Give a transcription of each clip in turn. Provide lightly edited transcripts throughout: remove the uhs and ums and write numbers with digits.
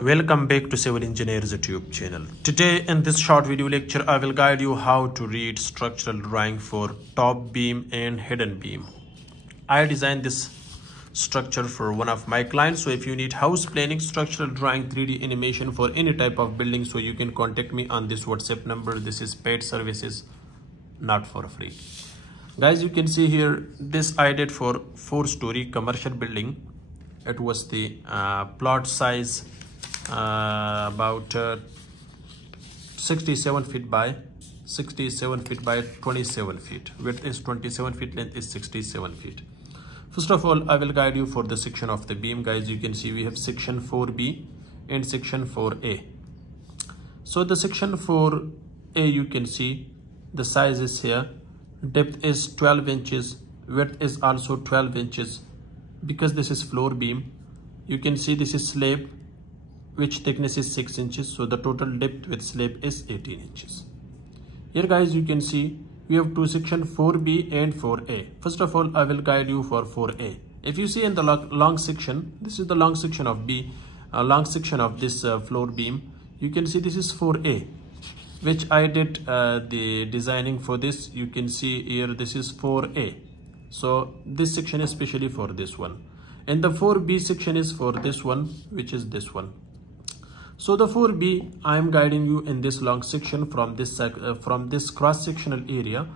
Welcome back to Civil Engineers YouTube channel. Today in this short video lecture, I will guide you how to read structural drawing for top beam and hidden beam. I designed this structure for one of my clients. So if you need house planning, structural drawing, 3D animation for any type of building, so you can contact me on this WhatsApp number. This is paid services, not for free. Guys, you can see here, this I did for 4-story commercial building. It was the plot size about 67 feet by 27 feet. Width is 27 feet, length is 67 feet. First of all, I will guide you for the section of the beam. Guys, you can see we have section 4B and section 4A. So the section 4A, you can see the size is here. Depth is 12 inches. Width is also 12 inches. Because this is floor beam, you can see this is slab, which thickness is 6 inches. So the total depth with slab is 18 inches. Here guys, you can see we have two section 4B and 4A. First of all, I will guide you for 4A. If you see in the long section, this is the long section of B, long section of this floor beam. You can see this is 4A, which I did the designing for this. You can see here this is 4A. So this section is specially for this one, and the 4B section is for this one, which is this one. So the 4B, I am guiding you in this long section from this cross sectional area.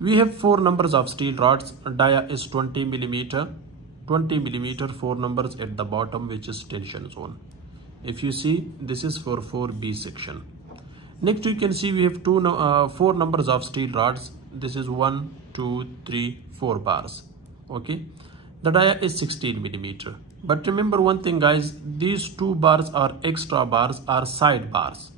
We have 4 numbers of steel rods. Dia is 20 millimeter, 4 numbers at the bottom, which is tension zone. If you see, this is for 4B section. Next, you can see we have 4 numbers of steel rods. This is 1, 2, 3, 4 bars. Okay, the dia is 16 millimeter. But remember one thing, guys, these 2 bars are extra bars, are side bars.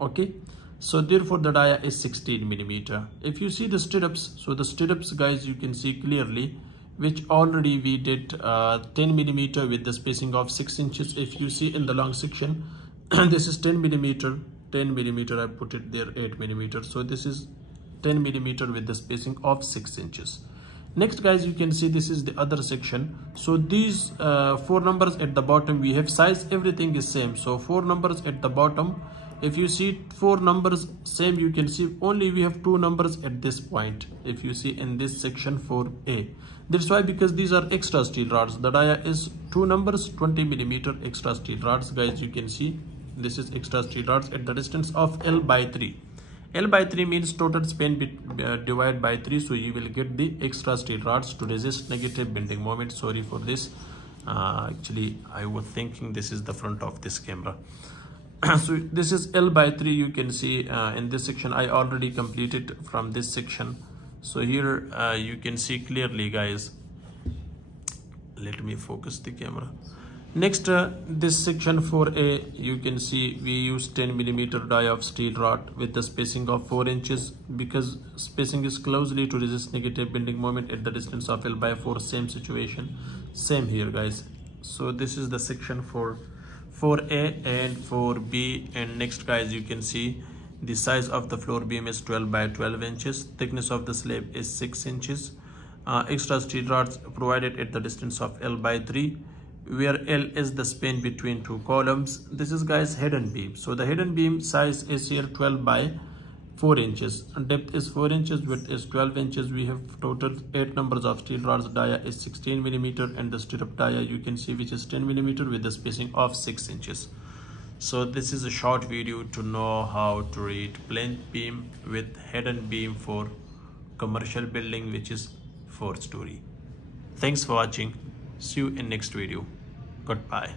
Okay, so therefore the dia is 16 millimeter. If you see the stirrups, so the stirrups, guys, you can see clearly, which already we did 10 millimeter with the spacing of 6 inches. If you see in the long section, this is 10 millimeter, I put it there 8 millimeter. So this is 10 millimeter with the spacing of 6 inches. Next, guys, you can see this is the other section. So these 4 numbers at the bottom, we have size, everything is same. So 4 numbers at the bottom, if you see 4 numbers same, you can see only we have 2 numbers at this point. If you see in this section 4A, that's why, because these are extra steel rods. The dia is 2 numbers, 20 millimeter extra steel rods. Guys, you can see this is extra steel rods at the distance of L by 3. L by 3 means total span divided by 3. So you will get the extra steel rods to resist negative bending moment. Sorry for this. Actually, I was thinking this is the front of this camera. So this is L by 3. You can see in this section, I already completed from this section. So here you can see clearly, guys. Let me focus the camera. Next, this section 4A, you can see we use 10 millimeter dia of steel rod with the spacing of 4 inches, because spacing is closely to resist negative bending moment at the distance of L by 4. Same situation, same here, guys. So this is the section for 4A and 4B. And next, guys, you can see the size of the floor beam is 12 by 12 inches. Thickness of the slab is 6 inches. Extra steel rods provided at the distance of L by 3. Where L is the span between 2 columns. This is, guys, hidden beam. So the hidden beam size is here 12 by 4 inches. Depth is 4 inches, width is 12 inches. We have total 8 numbers of steel rods. Dia is 16 millimeter, and the stirrup dia, you can see, which is 10 millimeter with the spacing of 6 inches. So this is a short video to know how to read plain beam with hidden beam for commercial building, which is 4-story. Thanks for watching. See you in next video. Goodbye.